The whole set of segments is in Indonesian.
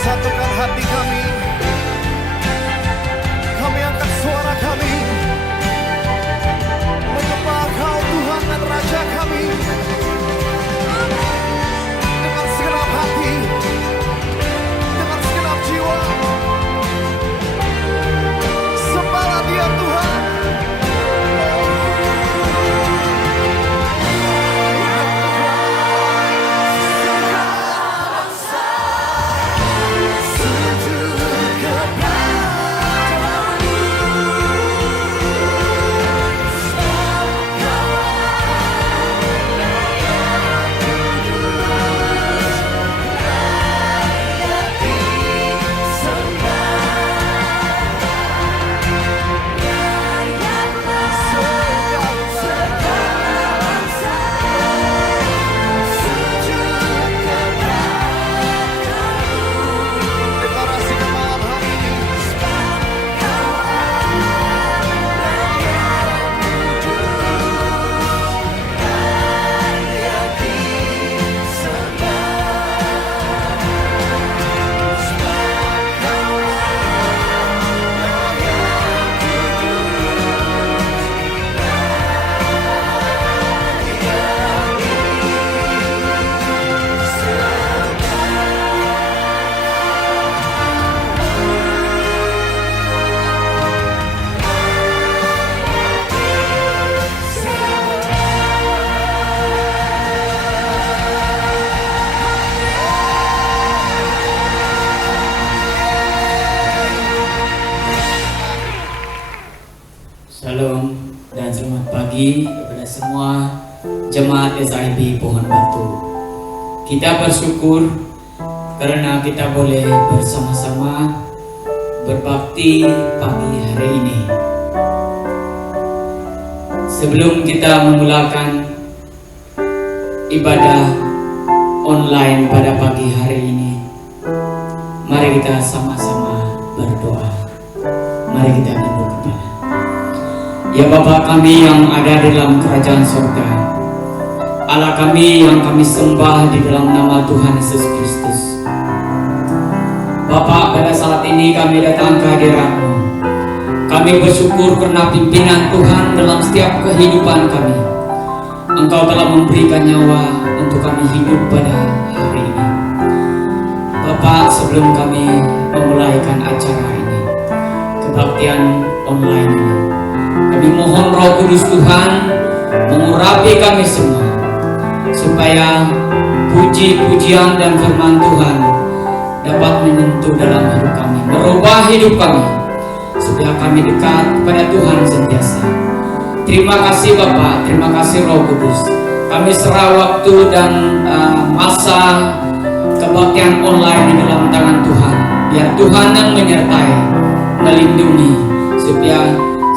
satukan hati kami. Kami angkat suara kami menyembah Kau Tuhan dan Raja kami dengan segenap hati, dengan segenap jiwa. Sembahlah Dia Tuhan. Shalom dan selamat pagi kepada semua jemaat SIB Pohon Batu. Kita bersyukur karena kita boleh bersama-sama berbakti pagi hari ini. Sebelum kita memulakan ibadah online pada pagi hari ini, mari kita sama-sama berdoa. Mari kita tunduk kepala. Ya Bapa kami yang ada di dalam kerajaan surga, Allah kami yang kami sembah di dalam nama Tuhan Yesus Kristus. Bapa, pada saat ini kami datang ke hadirat-Mu. Kami bersyukur karena pimpinan Tuhan dalam setiap kehidupan kami. Engkau telah memberikan nyawa untuk kami hidup pada hari ini. Bapa, sebelum kami memulaikan acara ini, kebaktian online ini, kami mohon Roh Kudus Tuhan mengurapi kami semua, supaya puji-pujian dan firman Tuhan dapat menyentuh dalam hidup kami, merubah hidup kami, supaya kami dekat kepada Tuhan sentiasa. Terima kasih Bapa, terima kasih Roh Kudus. Kami serah waktu dan masa kebaktian online di dalam tangan Tuhan. Biar Tuhan yang menyertai, melindungi, supaya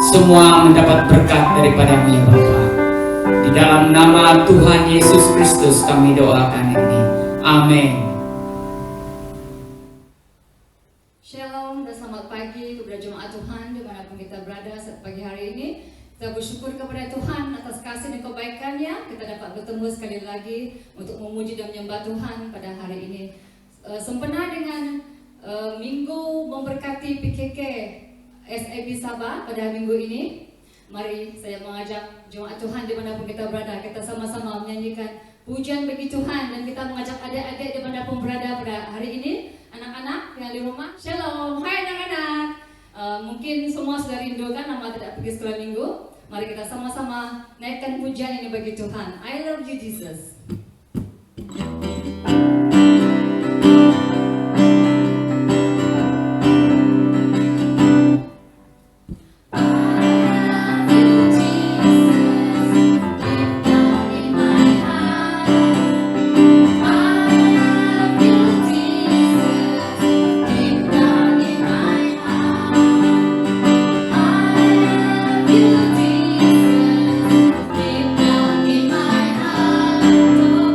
semua mendapat berkat daripada-Mu ya Bapa. Di dalam nama Tuhan Yesus Kristus kami doakan ini. Amin. Shalom dan selamat pagi kepada jemaat Tuhan dimanapun kita berada saat pagi hari ini. Kita bersyukur kepada Tuhan atas kasih dan kebaikan-Nya. Kita dapat bertemu sekali lagi untuk memuji dan menyembah Tuhan pada hari ini. Sempena dengan Minggu Memberkati PKK SIB Sabah pada minggu ini, mari saya mengajak jemaat Tuhan dimanapun kita berada, kita sama-sama menyanyikan pujian bagi Tuhan, dan kita mengajak adik-adik dimanapun berada pada hari ini, anak-anak yang di rumah. Shalom, hai anak-anak. Mungkin semua sudah rindu kan nama tidak pergi sekolah minggu. Mari kita sama-sama naikkan pujian ini bagi Tuhan. I love you Jesus. Deep down in my heart.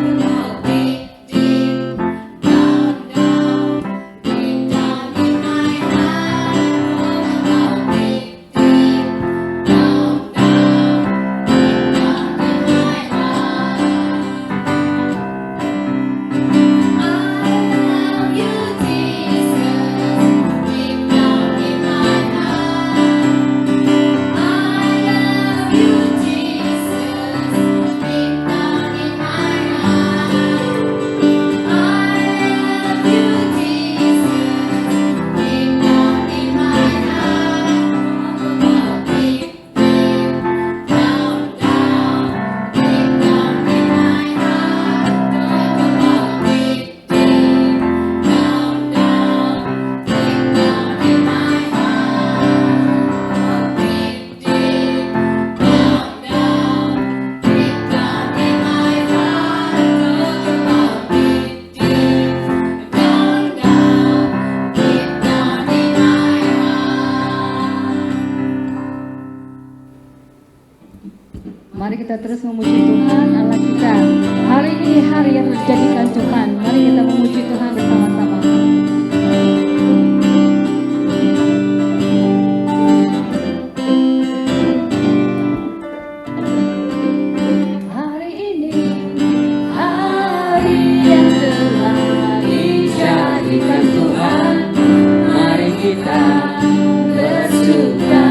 mari kita terus memuji Tuhan Allah kita. Hari ini hari yang dijadikan Tuhan. Mari kita memuji Tuhan bersama-sama. Hari ini hari yang telah dijadikan Tuhan. Mari kita bersuka.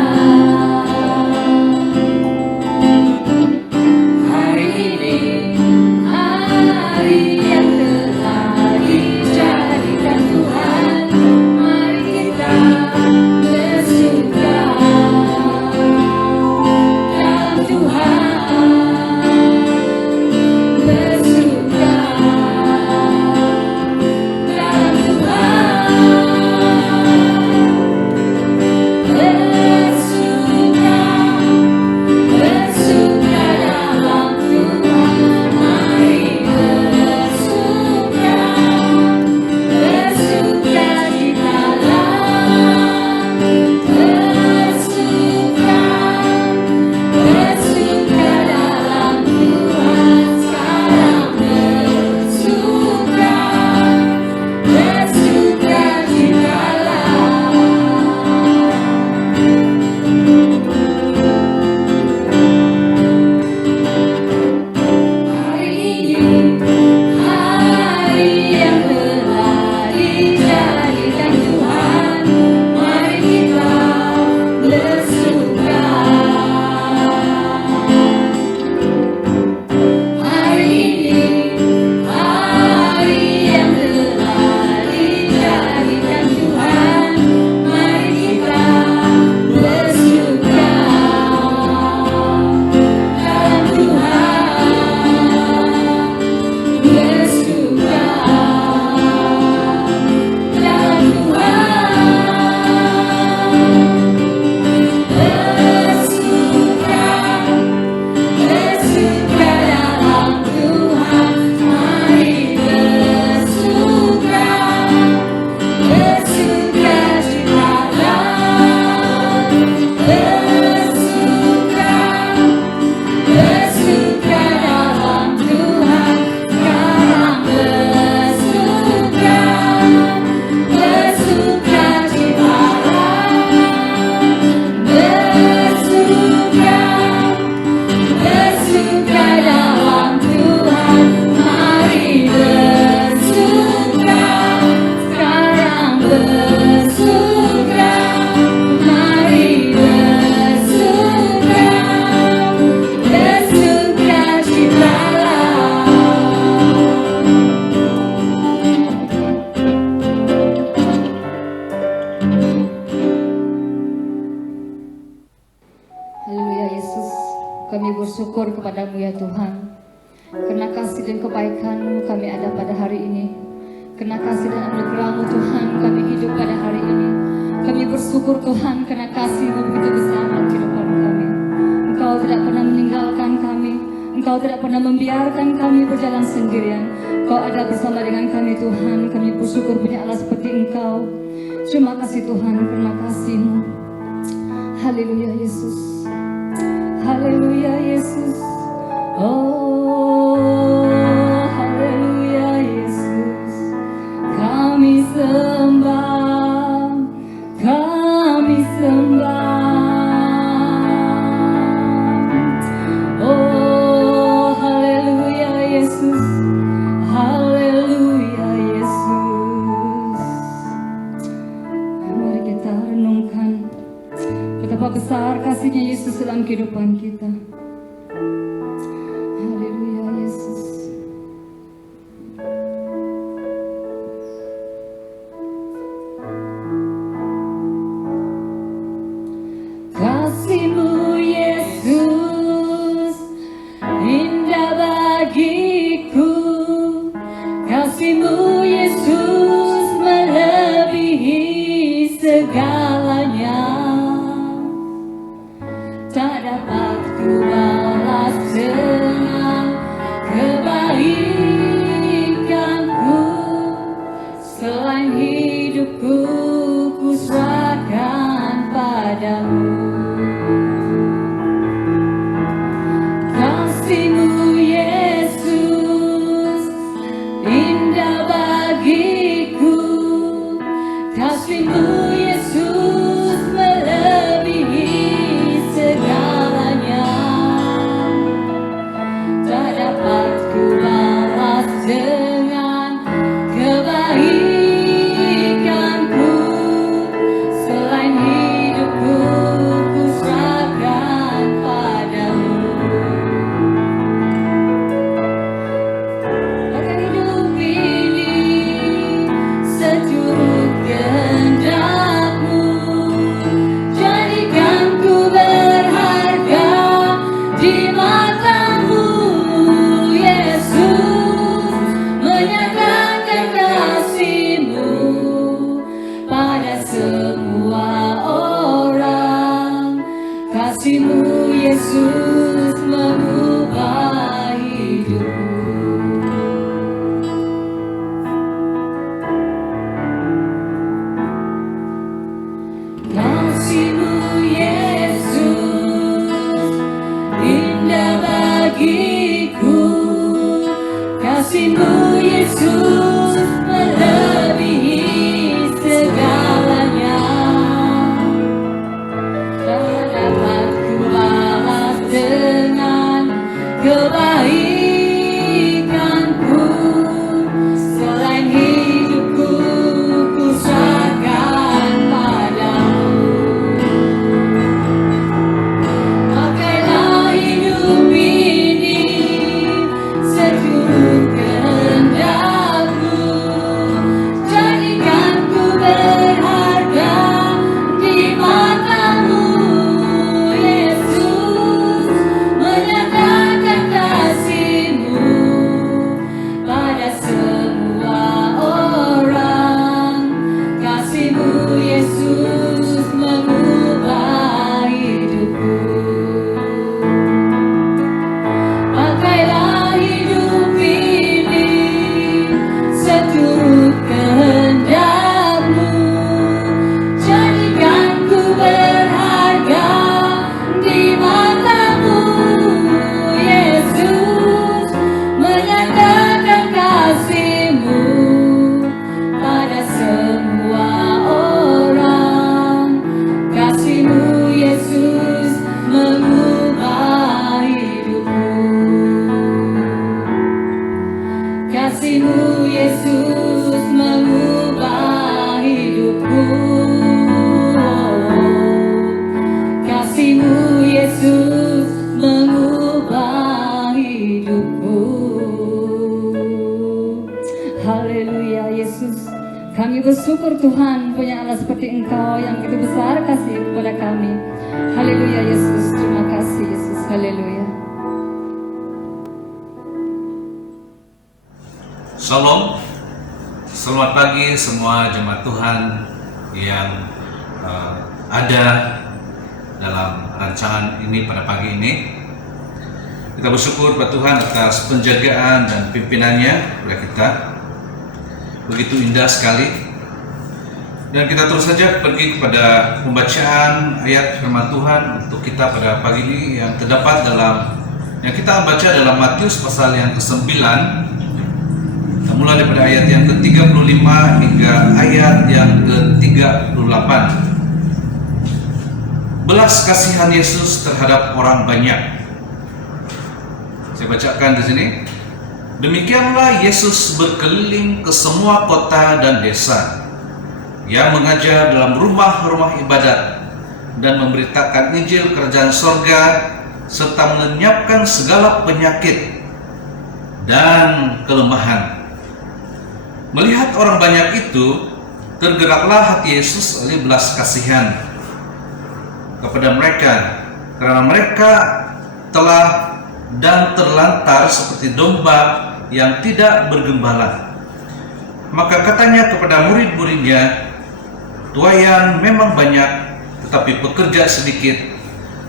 bersyukur kepadamu ya Tuhan. Karena kasih dan kebaikan-Mu kami ada pada hari ini. Karena kasih dan anugerah-Mu Tuhan kami hidup pada hari ini. Kami bersyukur Tuhan karena kasih-Mu begitu besar dalam kehidupan kami. Engkau tidak pernah meninggalkan kami. Engkau tidak pernah membiarkan kami berjalan sendirian. Engkau ada bersama dengan kami Tuhan. Kami bersyukur punya Allah seperti Engkau. Terima kasih Tuhan karena kasih-Mu. Haleluya Yesus. Haleluya Yesus. Oh, haleluya Yesus. Kami sembah, kami sembah. Oh, haleluya Yesus. Haleluya Yesus. Mari kita renungkan betapa besar kasih-Nya Yesus dalam kehidupan kita. Haleluya Yesus. Kasih-Mu Yesus indah bagiku. Kasih-Mu Yesus melebihi segalanya. Tak dapat ku Kasih-Mu Yesus melebihi segalanya. Tak dapat ku balas dengan kebaikan-Ku. Selain hidupku ku serahkan padamu. Akan hidup ini seturut kehendak-Mu. Jadikan ku berharga di mata-Mu, Yesus. Menyatakan kasih-Mu pada semua orang. Kasih-Mu Yesus mengubah hidupku. Kasih-Mu Yesus indah bagiku. Kasih-Mu Yesus melebihi segalanya. Tak dapat ku balas dengan kebaikan-Ku. Selain hidupku ku serahkan padamu. Pakailah hidup ini seturut kehendak-Mu. Jadikan ku berharga di mata-Mu, Yesus. Menyatakan kasih-Mu pada semua orang. Kasih-Mu Yesus mengubah hidupku. Pakailah hidup ini seturut kehendak-Mu. Jadikan ku berharga di mata-Mu, Yesus. Menyatakan kasih-Mu pada semua orang. Kasih-Mu Yesus mengubah hidupku. Kasih-Mu Yesus mengubah hidupku. Kasih-Mu Yesus mengubah hidupku. Haleluya Yesus. Kami bersyukur Tuhan punya Allah seperti Engkau yang begitu besar kasih kepada kami. Haleluya Yesus. Terima kasih Yesus. Haleluya. Shalom, selamat pagi semua jemaat Tuhan yang ada dalam rancangan ini pada pagi ini. Kita bersyukur pada Tuhan atas penjagaan dan pimpinannya kepada kita. Begitu indah sekali. Dan kita terus saja pergi kepada pembacaan ayat firman Tuhan untuk kita pada pagi ini yang terdapat dalam yang kita baca dalam Matius pasal yang ke-9. Kita mulai daripada ayat yang ke-35 hingga ayat yang ke-38. Belas kasihan Yesus terhadap orang banyak. Saya bacakan di sini. Demikianlah Yesus berkeliling ke semua kota dan desa. Ia mengajar dalam rumah-rumah ibadat dan memberitakan Injil Kerajaan Sorga serta melenyapkan segala penyakit dan kelemahan. Melihat orang banyak itu, tergeraklah hati Yesus oleh belas kasihan kepada mereka, karena mereka telah dan terlantar seperti domba yang tidak bergembala. Maka katanya kepada murid-muridnya, tuaian memang banyak, tetapi pekerja sedikit.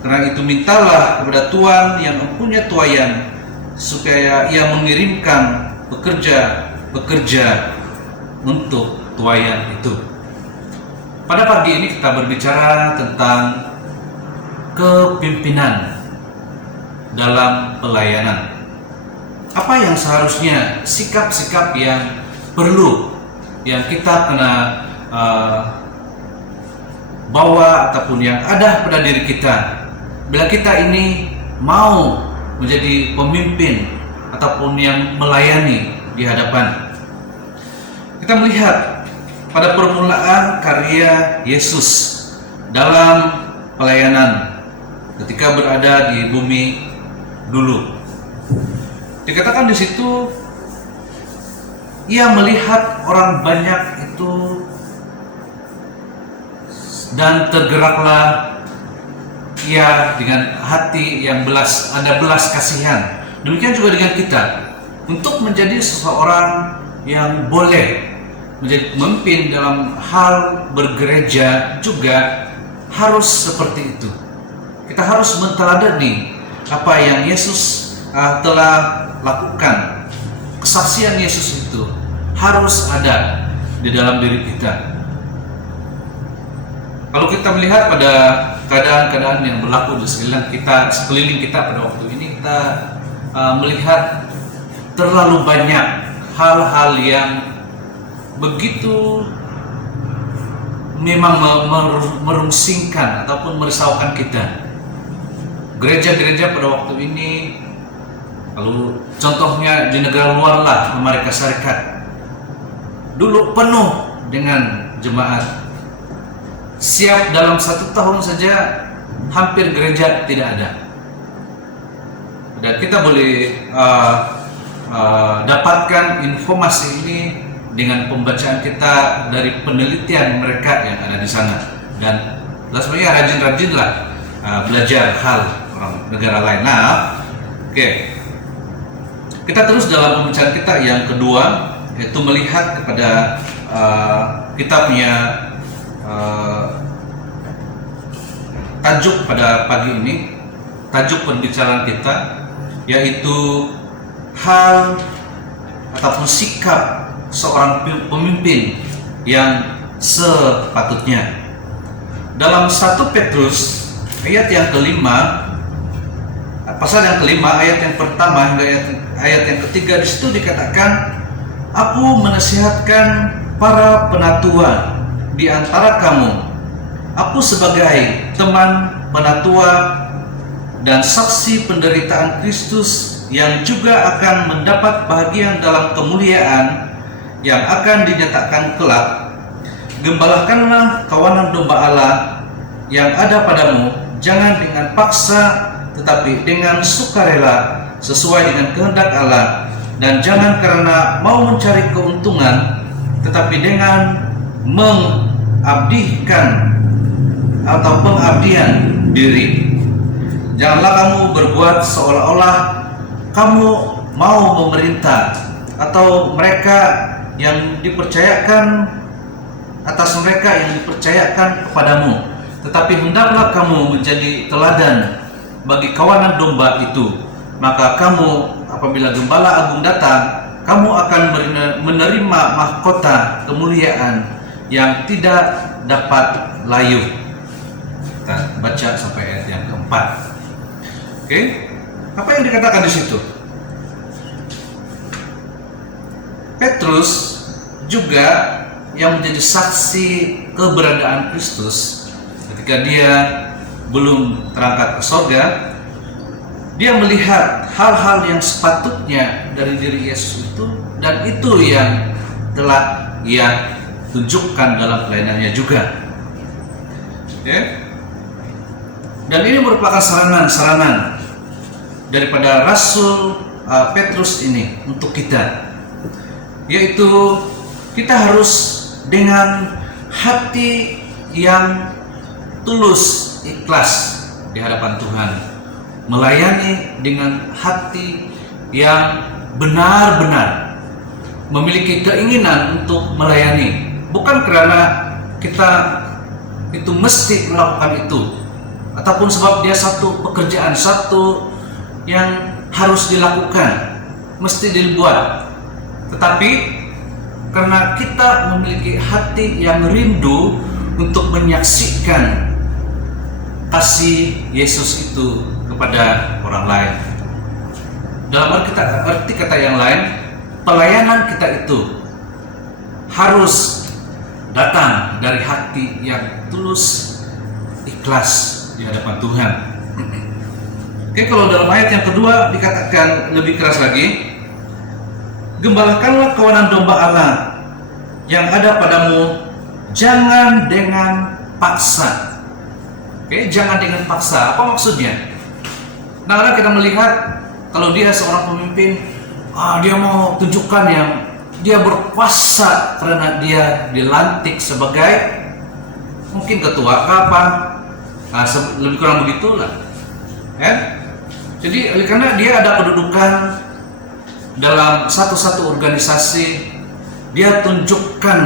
Karena itu mintalah kepada Tuhan yang mempunyai tuaian, supaya ia mengirimkan pekerja untuk tuaian itu. Pada pagi ini kita berbicara tentang kepimpinan dalam pelayanan. Apa yang seharusnya sikap-sikap yang perlu yang kita kena apa ataupun yang ada pada diri kita, bila kita ini mau menjadi pemimpin ataupun yang melayani di hadapan. Kita melihat pada permulaan karya Yesus dalam pelayanan ketika berada di bumi dulu. Dikatakan di situ ia melihat orang banyak itu dan tergeraklah ia dengan hati yang ada belas kasihan. Demikian juga dengan kita, untuk menjadi seseorang yang boleh menjadi pemimpin dalam hal bergereja juga harus seperti itu. Kita harus menteladani apa yang Yesus telah lakukan. Kesaksian Yesus itu harus ada di dalam diri kita. Kalau kita melihat pada keadaan-keadaan yang berlaku di sekeliling kita pada waktu ini, kita melihat terlalu banyak hal-hal yang begitu memang merungsingkan ataupun merisaukan kita. Gereja-gereja pada waktu ini, lalu contohnya di negara luar lah, Amerika Serikat, dulu penuh dengan jemaat. Siap dalam 1 tahun saja hampir gereja tidak ada. Dan kita boleh dapatkan informasi ini dengan pembacaan kita dari penelitian mereka yang ada di sana. Dan sebenarnya rajin-rajinlah belajar hal orang negara lain. Nah, oke. Kita terus dalam pembacaan kita yang kedua, yaitu melihat kepada kita punya tajuk pada pagi ini, tajuk pembicaraan kita yaitu hal ataupun sikap seorang pemimpin yang sepatutnya. Dalam 1 Petrus ayat yang kelima, pasal yang kelima, ayat yang pertama hingga ayat yang ketiga, di situ dikatakan, "Aku menasihatkan para penatua di antara kamu, aku sebagai teman penatua dan saksi penderitaan Kristus yang juga akan mendapat bahagian dalam kemuliaan yang akan dinyatakan kelak. Gembalakanlah kawanan domba Allah yang ada padamu, jangan dengan paksa tetapi dengan sukarela sesuai dengan kehendak Allah, dan jangan karena mau mencari keuntungan tetapi dengan mengabdikan atau pengabdian diri. Janganlah kamu berbuat seolah-olah kamu mau memerintah atau mereka yang dipercayakan atas mereka yang dipercayakan kepadamu, tetapi hendaklah kamu menjadi teladan bagi kawanan domba itu. Maka kamu apabila Gembala Agung datang, kamu akan menerima mahkota kemuliaan yang tidak dapat layu." Kita baca sampai ayat yang keempat. Oke, apa yang dikatakan di situ? Petrus juga yang menjadi saksi keberadaan Kristus ketika dia belum terangkat ke surga. Dia melihat hal-hal yang sepatutnya dari diri Yesus itu, dan itu yang telah ia tunjukkan dalam pelayanannya juga. Okay? Dan ini merupakan saranan daripada Rasul Petrus ini untuk kita, yaitu kita harus dengan hati yang tulus, ikhlas di hadapan Tuhan, melayani dengan hati yang benar-benar memiliki keinginan untuk melayani, bukan karena kita itu mesti melakukan itu ataupun sebab dia satu pekerjaan, satu yang harus dilakukan, mesti dibuat, tetapi karena kita memiliki hati yang rindu untuk menyaksikan kasih Yesus itu kepada orang lain. Dalam arti kata yang lain, pelayanan kita itu harus datang dari hati yang tulus, ikhlas di hadapan Tuhan. Oke, kalau dalam ayat yang kedua dikatakan lebih keras lagi, gembalakanlah kawanan domba Allah yang ada padamu, jangan dengan paksa. Oke, jangan dengan paksa. Apa maksudnya? Nah, kita melihat kalau dia seorang pemimpin, dia mau tunjukkan yang dia berkuasa karena dia dilantik sebagai mungkin ketua apa, lebih kurang begitulah. Jadi karena dia ada kedudukan dalam satu organisasi, dia tunjukkan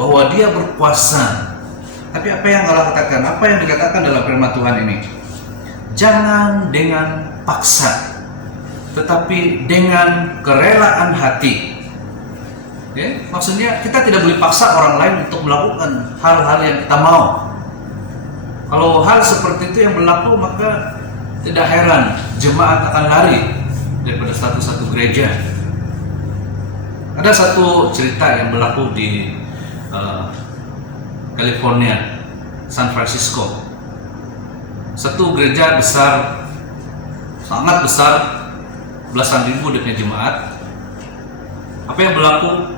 bahwa dia berkuasa. Tapi apa yang Allah katakan? Apa yang dikatakan dalam firman Tuhan ini? Jangan dengan paksa, tetapi dengan kerelaan hati. Maksudnya kita tidak boleh paksa orang lain untuk melakukan hal-hal yang kita mau. Kalau hal seperti itu yang berlaku, maka tidak heran jemaat akan lari daripada satu gereja. Ada satu cerita yang berlaku di California, San Francisco. Satu gereja besar, sangat besar, belasan ribu dengan jemaat. Apa yang berlaku?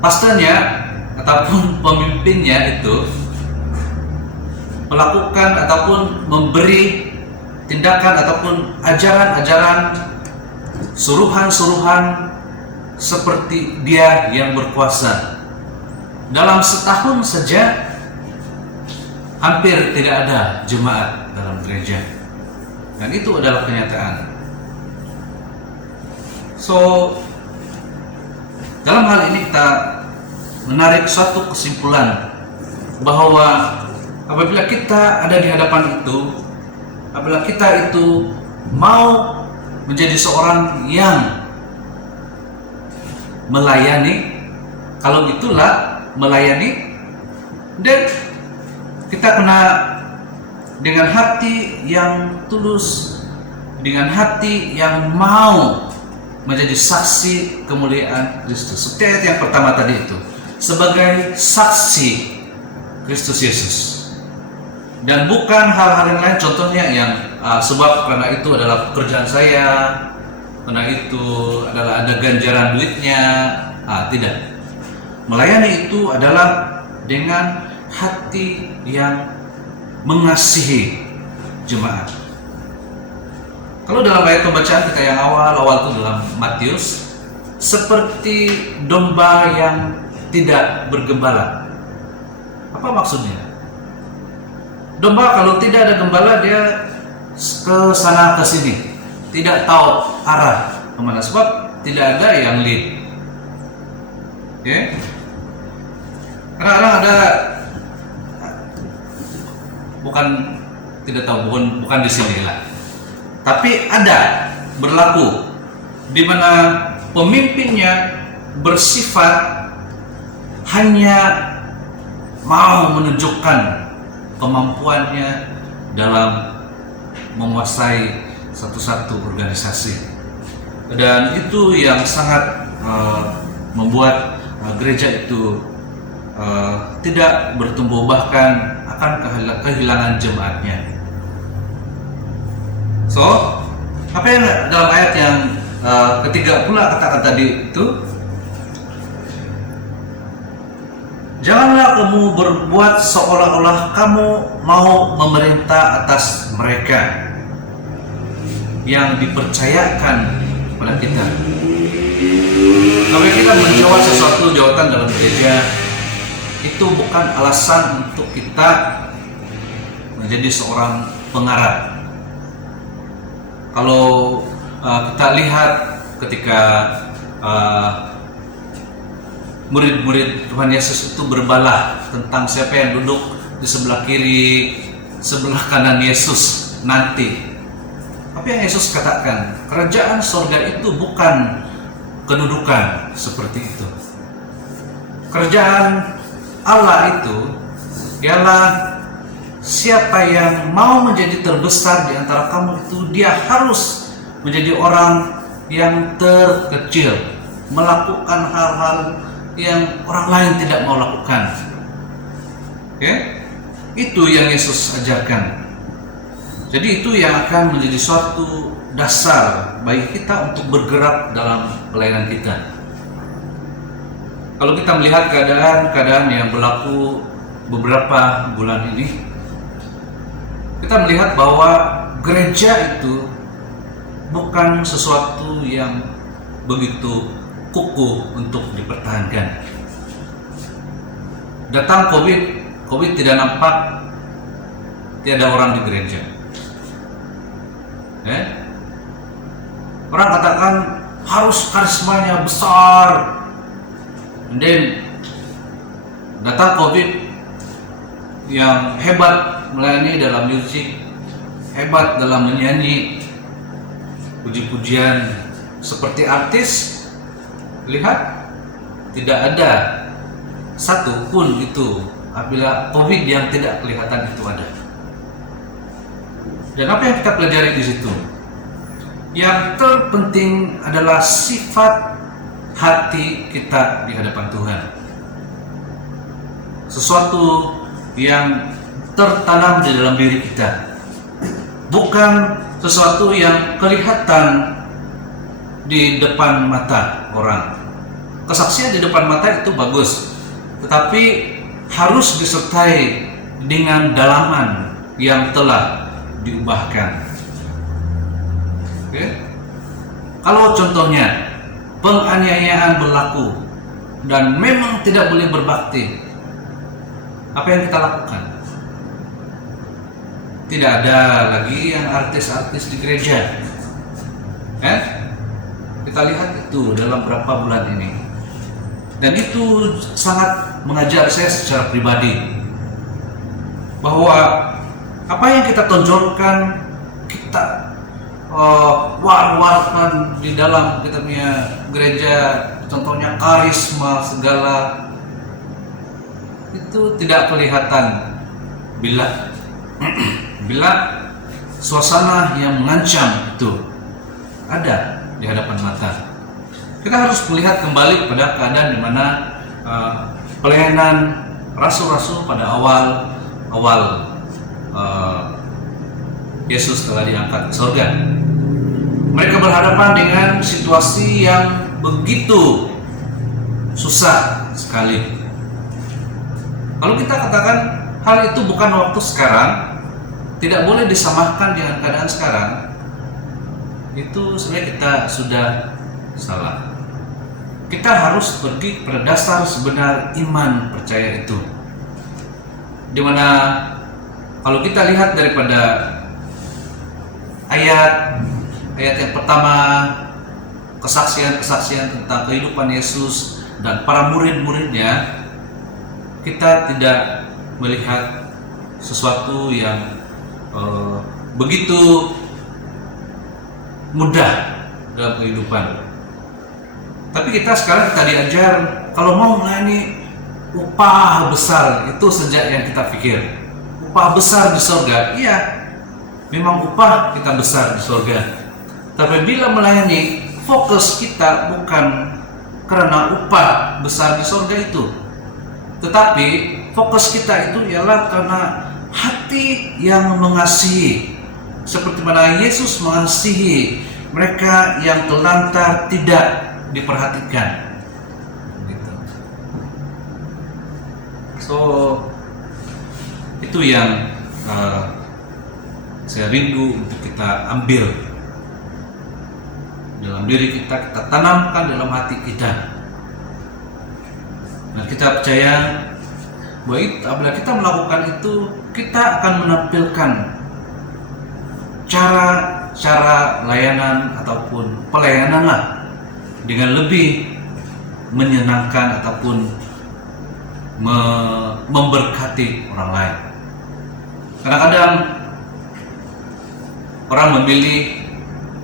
Pastornya ataupun pemimpinnya itu melakukan ataupun memberi tindakan ataupun ajaran-ajaran, suruhan-suruhan seperti dia yang berkuasa. Dalam setahun saja hampir tidak ada jemaat dalam gereja, dan itu adalah kenyataan. Dalam hal ini kita menarik suatu kesimpulan bahwa apabila kita ada di hadapan itu, apabila kita itu mau menjadi seorang yang melayani, kalau itulah melayani, dan kita kena dengan hati yang tulus, dengan hati yang mau menjadi saksi kemuliaan Kristus. Seperti ayat yang pertama tadi itu, sebagai saksi Kristus Yesus, dan bukan hal-hal yang lain. Contohnya yang sebab karena itu adalah pekerjaan saya, karena itu adalah ada ganjaran duitnya. Tidak. Melayani itu adalah dengan hati yang mengasihi jemaat. Kalau dalam ayat pembacaan kita yang awal itu dalam Matius, seperti domba yang tidak bergembala. Apa maksudnya? Domba kalau tidak ada gembala, dia ke sana ke sini, tidak tahu arah kemana, sebab tidak ada yang lead. Kadang-kadang ada, bukan tidak tahu, bukan di sini lah, tapi ada berlaku di mana pemimpinnya bersifat hanya mau menunjukkan kemampuannya dalam menguasai satu organisasi, dan itu yang sangat membuat gereja itu tidak bertumbuh, bahkan akan kehilangan jemaatnya. Apa yang dalam ayat yang ketiga pula katakan tadi itu, janganlah kamu berbuat seolah-olah kamu mau memerintah atas mereka yang dipercayakan kepada kita. Kalau kita menjawab sesuatu jawatan dalam gereja, itu bukan alasan untuk kita menjadi seorang pengarah. Kalau kita lihat ketika murid-murid Tuhan Yesus itu berbalah tentang siapa yang duduk di sebelah kiri, sebelah kanan Yesus nanti. Apa yang Yesus katakan? Kerajaan surga itu bukan kedudukan seperti itu. Kerajaan Allah itu ialah siapa yang mau menjadi terbesar di antara kamu itu, dia harus menjadi orang yang terkecil, melakukan hal-hal yang orang lain tidak mau lakukan. Itu yang Yesus ajarkan. Jadi itu yang akan menjadi suatu dasar bagi kita untuk bergerak dalam pelayanan kita. Kalau kita melihat keadaan-keadaan yang berlaku beberapa bulan ini, kita melihat bahwa gereja itu bukan sesuatu yang begitu kukuh untuk dipertahankan. Datang COVID tidak nampak, tiada orang di gereja. Orang katakan harus karismanya besar, dan datang COVID yang hebat melayani dalam musik, hebat dalam menyanyi, puji-pujian seperti artis. Lihat, tidak ada satu pun itu apabila COVID yang tidak kelihatan itu ada. Dan apa yang kita pelajari di situ? Yang terpenting adalah sifat hati kita di hadapan Tuhan. Sesuatu yang tertanam di dalam diri kita, bukan sesuatu yang kelihatan di depan mata orang. Kesaksian di depan mata itu bagus, tetapi harus disertai dengan dalaman yang telah diubahkan. Kalau contohnya penganiayaan berlaku dan memang tidak boleh berbakti, apa yang kita lakukan? Tidak ada lagi yang artis-artis di gereja. Kita lihat itu dalam beberapa bulan ini, dan itu sangat mengajar saya secara pribadi bahwa apa yang kita tonjolkan, kita war-warkan di dalam kita punya gereja, contohnya karisma segala, itu tidak kelihatan bila suasana yang mengancam itu ada di hadapan mata. Kita harus melihat kembali pada keadaan di mana pelayanan rasul-rasul pada awal Yesus telah diangkat ke surga. Mereka berhadapan dengan situasi yang begitu susah sekali. Kalau kita katakan hal itu bukan waktu sekarang, tidak boleh disamakan dengan keadaan sekarang, itu sebenarnya kita sudah salah. Kita harus pergi pada dasar sebenar iman percaya itu, dimana kalau kita lihat daripada ayat yang pertama, kesaksian tentang kehidupan Yesus dan para murid-muridnya, kita tidak melihat sesuatu yang begitu mudah dalam kehidupan. Tapi kita sekarang diajar kalau mau melayani upah besar, itu sejak yang kita pikir upah besar di surga. Iya, memang upah kita besar di surga. Tapi bila melayani, fokus kita bukan karena upah besar di surga itu, tetapi fokus kita itu ialah karena hati yang mengasihi, seperti mana Yesus mengasihi mereka yang terlantar tidak diperhatikan. Gitu. So itu yang saya rindu untuk kita ambil dalam diri kita, kita tanamkan dalam hati kita. Dan kita percaya bahwa apabila kita melakukan itu, kita akan menampilkan cara layanan ataupun pelayanan lah dengan lebih menyenangkan ataupun memberkati orang lain. Kadang-kadang orang memilih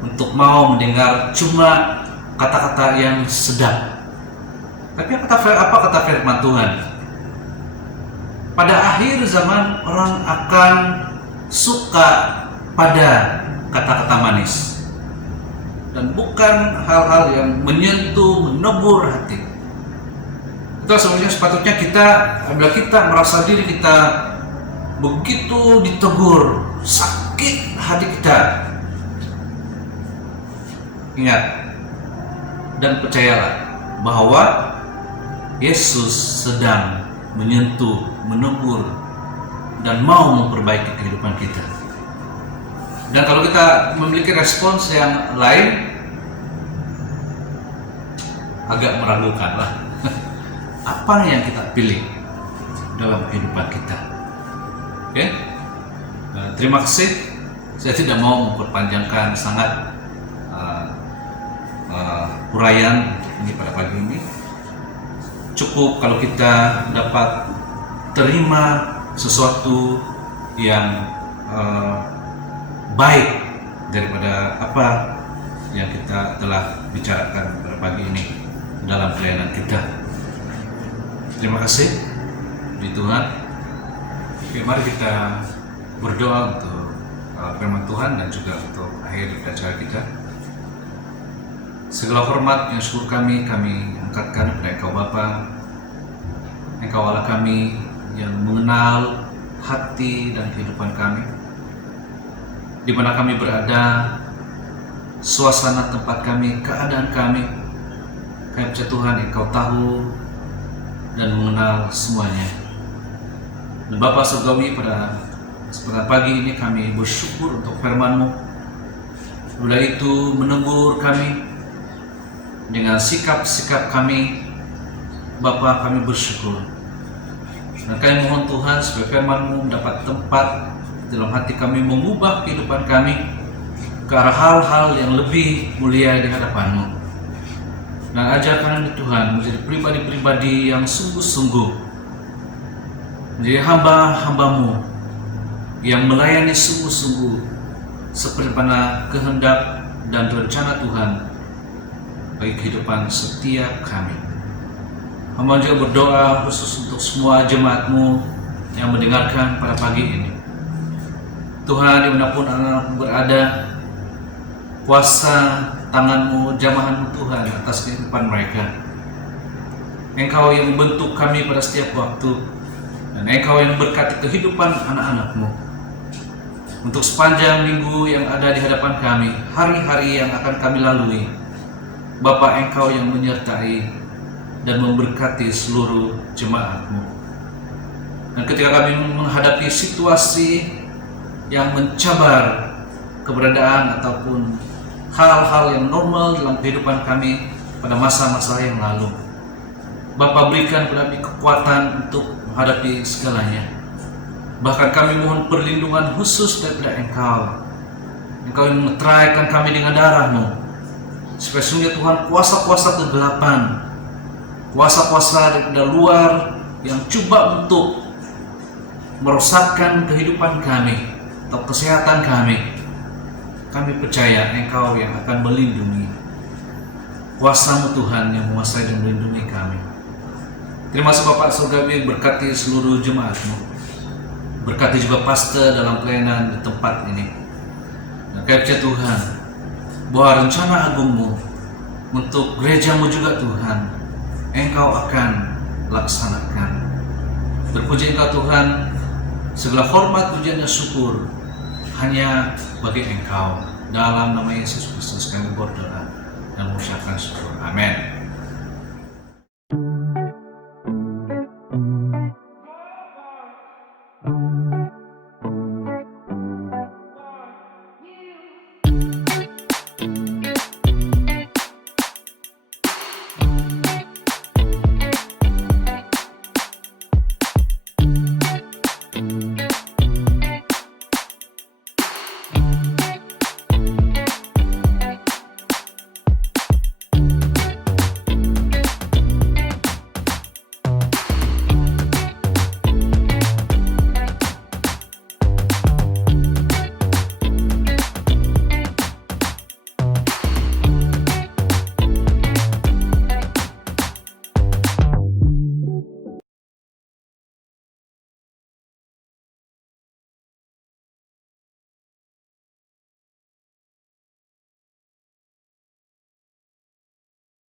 untuk mau mendengar cuma kata-kata yang sedap. Tapi apa kata firman Tuhan? Pada akhir zaman orang akan suka pada kata-kata manis dan bukan hal-hal yang menyentuh, menebur hati. Itu sebenarnya sepatutnya kita, apabila kita merasa diri kita begitu ditegur, sakit hati kita. Ingat dan percayalah bahwa Yesus sedang menyentuh, menegur, dan mau memperbaiki kehidupan kita. Dan kalau kita memiliki respons yang lain, agak meragukan lah apa yang kita pilih dalam kehidupan kita. Oke? Terima kasih. Saya tidak mau memperpanjangkan sangat uraian ini pada pagi ini. Cukup kalau kita dapat terima sesuatu yang baik daripada apa yang kita telah bicarakan pada pagi ini dalam pelayanan kita. Terima kasih di Tuhan. Oke, mari kita berdoa untuk firman Tuhan dan juga untuk akhir acara kita. Segala hormat yang syukur kami angkatkan kepada Engkau Bapa. Engkau Allah kami yang mengenal hati dan kehidupan kami, di mana kami berada, suasana tempat kami, keadaan kami. Kami percaya Tuhan Engkau tahu dan mengenal semuanya. Dan Bapa Surgawi, pada kesempatan pagi ini kami bersyukur untuk firman-Mu. Bila itu menegur kami dengan sikap-sikap kami, Bapa, kami bersyukur. Dan kami mohon Tuhan supaya firman-Mu mendapat tempat dalam hati kami, mengubah kehidupan kami ke arah hal-hal yang lebih mulia di hadapan-Mu. Dan ajar kami Tuhan menjadi pribadi-pribadi yang sungguh-sungguh, menjadi hamba-hamba-Mu yang melayani sungguh-sungguh seperti mana kehendak dan rencana Tuhan bagi kehidupan setiap kami. Hamba juga berdoa khusus untuk semua jemaat-Mu yang mendengarkan pada pagi ini. Tuhan, dimanapun anak berada, kuasa tangan-Mu, jamahan-Mu Tuhan atas kehidupan mereka. Engkau yang membentuk kami pada setiap waktu, dan Engkau yang berkati kehidupan anak-anak-Mu. Untuk sepanjang minggu yang ada di hadapan kami, hari-hari yang akan kami lalui, Bapa, Engkau yang menyertai dan memberkati seluruh jemaat-Mu. Dan ketika kami menghadapi situasi yang mencabar keberadaan ataupun hal-hal yang normal dalam kehidupan kami pada masa-masa yang lalu, Bapa, berikan kepada kami kekuatan untuk menghadapi segalanya. Bahkan kami mohon perlindungan khusus daripada Engkau. Engkau yang meteraikan kami dengan darah-Mu, supaya sungguh Tuhan kuasa-kuasa kegelapan, kuasa-kuasa daripada luar yang coba untuk merosakkan kehidupan kami atau kesehatan kami percaya Engkau yang akan melindungi. Kuasa-Mu Tuhan yang menguasai dan melindungi kami. Terima kasih Bapak Surgawi, berkati seluruh jemaat-Mu, berkati juga pastor dalam pelayanan di tempat ini. Dan kami percaya Tuhan bahwa rencana agung-Mu untuk gereja-Mu juga Tuhan, Engkau akan laksanakan. Berpuji Engkau Tuhan, segala hormat, pujian dan syukur hanya bagi Engkau. Dalam nama Yesus Kristus kami berdoa dan mengucapkan syukur. Amin.